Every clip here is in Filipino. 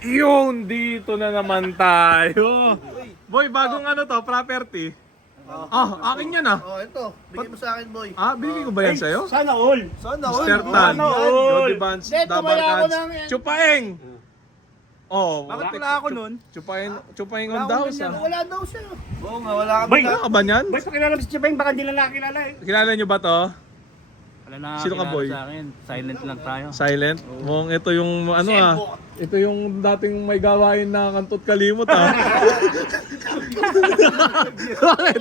Yun, dito na naman tayo. Boy, bagong ano to, property. Akin yan ah. Oh, ito. Bigay mo sa akin, boy. Bigay ko ba yan sa'yo? Sana all. Sana all. Mr. Tan, Sana all. Jody Vance, Hindi, tumaya ako Dabarkads, ng... Chupaeng. Bakit wala ako nun? Chupaeng on the house ah. Wala daw siya. Oo nga, wala ka. Boy, Wala ka ba niyan? boy, pakilala mo si Chipeng, baka hindi lang nakakilala eh. Kilala nyo ba to? Wala na Sino ka, boy? sa akin. Silent lang tayo. Silent? Mukhang ito yung ano ah. Ito yung dating may gawain na kantot kalimot ah. Bakit?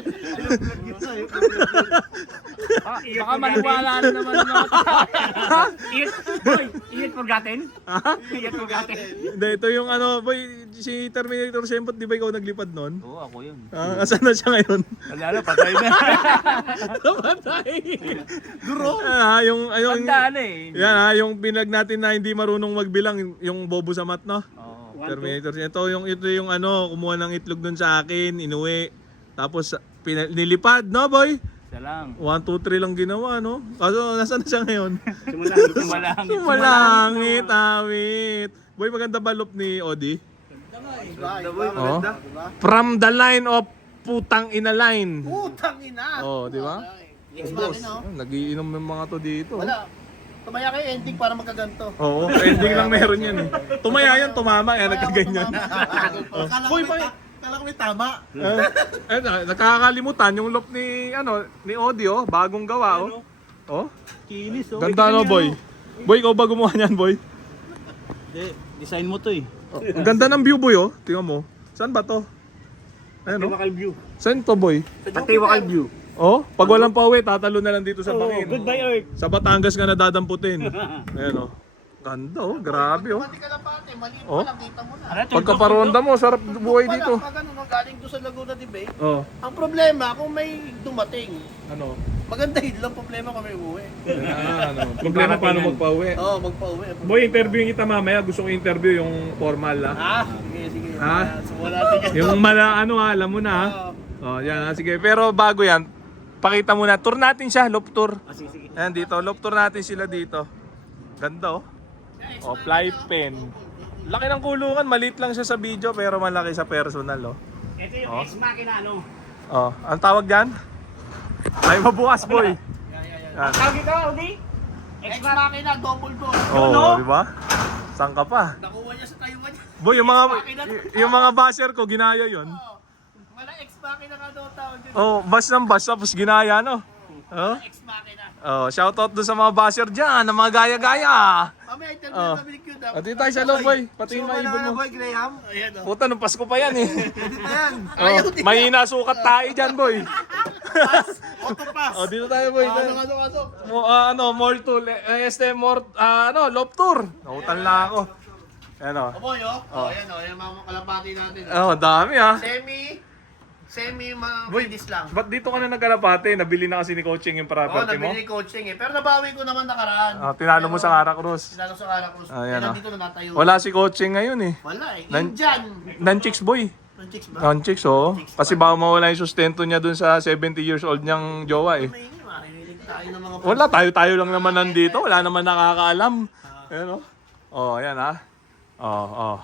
Baka maniwala na naman ng mga tao. Boy, eat forgotten? Eat forgotten. Hindi, ito yung ano, boy, si Terminator Sempot, di ba ikaw naglipad nun? Oo, ako yun. Asan na siya ngayon? Wala na, patay na. Namatay. Duro. Yung Tandaan eh. yan yung pinag natin na hindi marunong magbilang, yung bobo sa mat, no? Oo. Terminator. Ito yung ano, kumuha ng itlog dun sa akin, inuwi. Tapos nilipad, no, boy? Isa lang. 1, 2, 3 lang ginawa, no? Kaso, nasaan na siya ngayon? Sumalangit. Sumalangit, awit. Boy, maganda ba loop ni Odi? Oh. From the line of putang ina line. Putang ina. Oh, di ba? Yes, bakit no? Nagiinom ng mga to dito. Wala. Tumaya kayo ending para magkaganto. Oo, ending lang meron yan eh. Tumaya yan, tumama, kaya nagkaganyan. Boy, kala ko may tama. Nakakalimutan yung loop ni ni Audio, bagong gawa oh. Oh. Kinis oh. Ganda no, boy. Boy, ikaw ba gumawa niyan, boy? Hindi, design mo to eh. Oh, ang ganda ng view, boy oh. Tingnan mo. Saan ba to? Ayan oh. Tiwakal view. Saan to, boy? Tiwakal view. Oh, pag walang pauwi, tatalo na lang dito sa Oh, bangin. goodbye Earth. Sa Batangas ka na dadamputin. Ayan oh. Ganda oh, grabe oh. Pati ka na pati, maliit Oh. pa lang, kita mo na. Pagkaparonda mo, sarap buhay dito. Pag ano, galing doon sa Laguna Debate, Oh, ang problema kung may dumating, ano? maganda yun lang problema kung may uwi. Problema paano magpauwi. Oo, magpa-uwi. Boy, interviewin kita mamaya. Gusto ko interview yung formal ah. Sige. Subukan natin yan. Yung alam mo na ah. Oh, yan sige. Pero bago yan, pakita muna. Tour natin siya, loop tour. Sige. Ayan dito, loop tour natin sila dito. Ganda oh. Oh, fly pen. Laki ng kulungan, maliit lang siya sa video pero malaki sa personal oh. Ito yung Oh. ex-machina ano. Oh, ang tawag diyan? Ay mabukas boy. Yan. Tawag ito, Audi? Ex-machina, double door. Oh, di ba? Saan ka pa? Nakuha niya sa Taiwan. Boy, yung mga basher ko ginaya 'yon. Wala ex-machina ka daw tawag dyan. Oh, bash ng bash tapos ginaya no. Oh. Ex-machina. Oh, shoutout doon sa mga basher diyan, na mga gaya-gaya. Mamaya interview Oh. namin ni Q-Dab. Dito tayo sa loob, boy. Pati yung maibon mo. Boy Graham. Ayan o. Puta, nung Pasko pa yan eh. Dito yan. Oh, mahina sukat tayo dyan, boy. Autopass. Oh, dito tayo, boy. Ano. Mall tour. Love tour. Nautan lang ako. Ayan o. Boy, Ayan o. Yan mga kalapati natin. Oh, dami ah. Semi mabilis lang. Ba't dito ka na nagkalapate? Nabili na kasi ni coaching yung Oo, property mo? nabili coaching eh. Pero nabawi ko naman nakaraan. Tinalo mo sa Cara Cruz. Sinalo sa Cara Cruz. Ayan, Kaya dito na natayo. Wala si coaching ngayon eh. Wala eh. Nan- Indian. Nanchicks boy. Nanchicks ba? Nanchicks oh. Kasi baka mawala yung sustento niya dun sa 70 years old niyang jowa eh. Maingay, marinig tayo ng mga Wala, tayo lang naman nandito. Wala naman nakakaalam. Ayan o. Oh, ayan ha. Oh.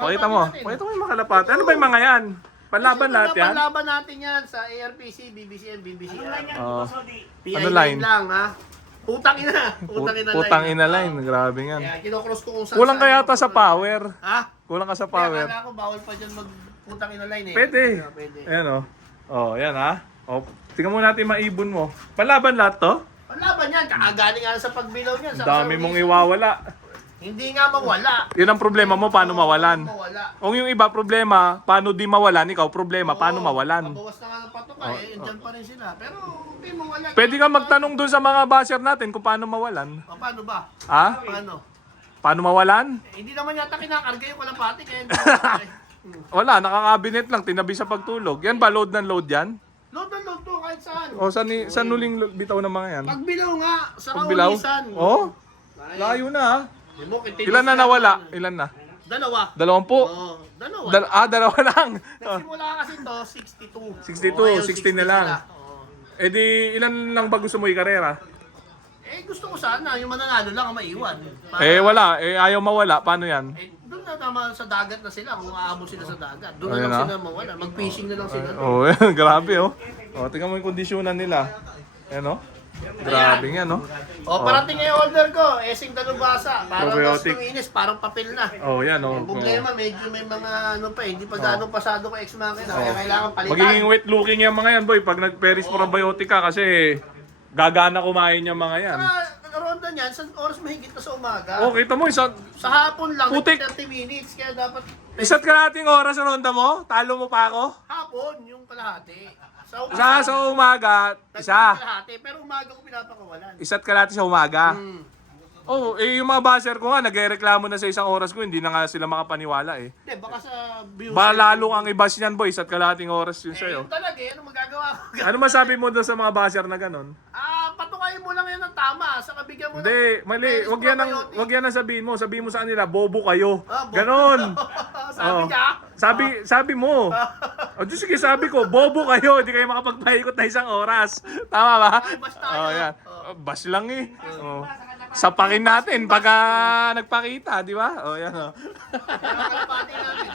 Pakita mo. Pakita mo yung mga kalapate. Ano ba yung mga yan? Panlaban lahat yan? Panlaban natin yan sa ARPC, BBCN, BBCN. Oh. PI Ano line? lang ha. Putang ina. Putang ina line. Grabe nga. Kaya kinocross ko kung saan. Kulang kaya ta sa power. Ha? Kulang ka sa Power. power. Kaya ako bawal pa dyan mag putang ina line eh. Pwede. Pwede. Ayan o. Oh, ayan ha. Oh, tingnan mo natin maibon mo. Panlaban lahat to? Panlaban yan. Kakagaling nga sa pagbilaw niyan. Sa Dami mong service. iwawala. Hindi nga mawala. Yun ang problema mo, paano mawalan? Mawala. Kung yung iba problema, paano di mawalan? Ikaw problema, paano mawalan? Mabawas na nga ng patoka eh. Diyan pa rin sila. Pero hindi mawala. Pwede ka magtanong dun sa mga basher natin kung paano mawalan. Paano ba? Ha? Paano? Paano mawalan? Hindi naman yata kinakarga yung kalapati kaya hindi mawala. Wala, nakakabinet lang, tinabi sa pagtulog. Yan ba, load ng load yan? Load na load to kahit saan. O, saan nuling bitaw ng mga yan? Pagbilaw nga sa Pagbilaw? kaulisan. Oh, layo na ha. Ilan Ilan na nawala? Ilan na? Dalawa. 20? Oo, dalawa. Dalawa lang. Nagsimula kasi to 62. 62, Ngayon, 16 na lang. sila. Oo. Eh di, ilan lang ba gusto mo ikarera? Eh gusto ko sana yung mananalo lang ang maiwan. Eh wala, eh ayaw mawala. Paano yan? Eh doon naman sa dagat na sila kung aabot sila sa dagat. Doon na Ayun lang na. sila mawala. Mag-fishing na lang sila. Oh, yan, grabe oh. Oh, tingnan mo yung kondisyonan nila. Ayan oh. Grabe nga no. Parating nga yung order ko. Esing dalubasa. Parang mas Probiotic. luminis. Parang papel na. Oh, yan oh. Yung problema, medyo may mga ano pa, hindi pa gano'ng pasado ko ex-makina. Kaya kailangan palitan. Magiging wet looking yung mga yan boy pag nag-peris probiotic ka kasi gagana kumain yung mga yan. Ronda niyan, sa oras mahigit na sa umaga. Oh, kita mo isa Sa hapon lang, Putik. 30 minutes. Kaya dapat isa't kalating oras sa ronda mo? Talo mo pa ako? hapon, yung kalahati. Sa umaga, isa. Kalahati, pero umaga ko pinapakawalan. Isa't kalati sa umaga. Hmm. Oh, eh yung mga buzzer ko nga, nagreklamo na sa isang oras ko, hindi na nga sila makapaniwala eh. Hindi, baka sa views. Ba lalo ang ibas niyan boy, isa't kalating oras yun sa'yo. Yung talaga, ano magagawa ko? Ano masabi mo doon sa mga buzzer na ganon? Patukayin mo lang yan ng tama. Sa kabigyan mo Hindi, mali. Wag yan ang sabihin mo. Sabihin mo sa kanila, bobo kayo. Bobo. Ganon. Sabi Oh. niya. Sabi mo. O di sige, sabi ko, bobo kayo. Hindi kayo makapagpaikot na isang oras. Tama ba? Ay, basta Oh, yan. yan. Bas lang eh. Oh. Sapakin natin pagka nagpakita, di ba? Oh, yan oh. Kalapati namin.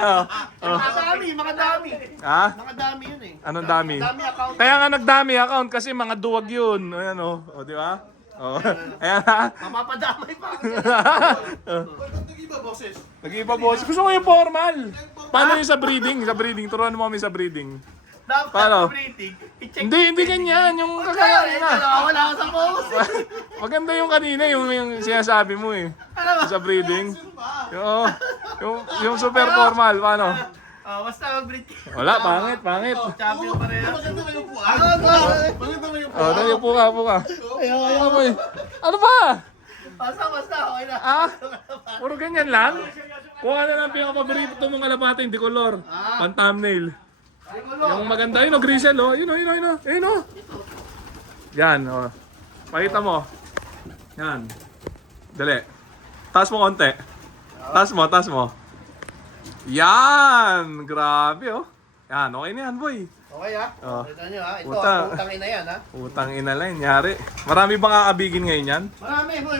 Oh. Mga dami, mga dami. Ha? Mga dami yun eh. Anong dami? Dami account. Kaya nga nagdami account kasi mga duwag yun. Ayan oh. O, di ba? Oh. Ayan ha. Mapapadamay pa ako dyan. Nag-iba boss. Gusto ko yung formal. Paano yung sa breeding? Sa breeding. Turuan mo kami sa breeding. Dapat Paano? rating. I-check. Hindi ganyan. Yung Kaya, kagaya na. wala ako sa post. Maganda yung kanina, yung sinasabi mo eh. Sa breeding. Yung super formal. Paano? Basta mag-breed. Wala, pangit. Champion pa rin. Oh, dali, upo ka. Ano boy? Ano ba? Basta, okay na. Ah? Puro ganyan lang? Kuha na lang pinaka-paborito mong kalapate, hindi color. Pan-thumbnail. Yung maganda yun, grisel, oh. Yun, oh. Yan, oh. Pakita mo. Yan. Dali. Taas mo konti. Taas mo. Yan! Grabe, oh. Yan, okay na yan, boy. Okay ha? Oh. Kita nyo ha? Ito, Puta. utang ina yan ha? Utang ina lang, nyari. Marami bang kakabigin ngayon yan? Marami boy.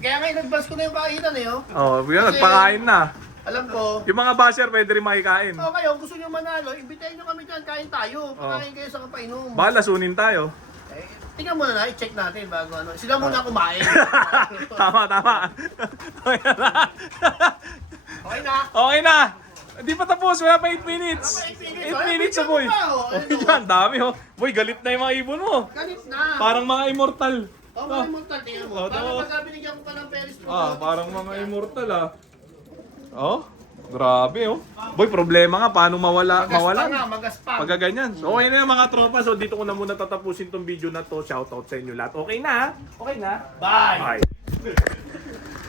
Kaya ngayon nag-bus ko na yung kainan eh oh. Oh, yun, nagpakain na. Alam ko. Yung mga basher, pwede rin makikain. Okay, kung gusto nyo manalo, imbitahin nyo kami dyan, kain tayo. Pakain kayo sa kapainom. Baka lasunin tayo. Eh, tingnan muna na, i-check natin bago ano. Sila muna kumain. Tama. Okay na? Okay na! Hindi pa tapos, wala pa 8 minutes. 8 minutes oh boy. Oh, yan, dami oh. Boy, galit na yung mga ibon mo. Galit na. Parang mga immortal. Mga immortal, tingnan mo. Oh, Parang tama. pagka binigyan ko pa ng Paris Parang mga immortal ah. Oh, grabe oh. Boy, problema nga, paano mawalan? Magaspang. Pagka ganyan. So, okay na mga tropa. So, dito ko na muna tatapusin tong video na to. Shoutout sa inyo lahat. Okay na ha? Okay na? Bye! Bye.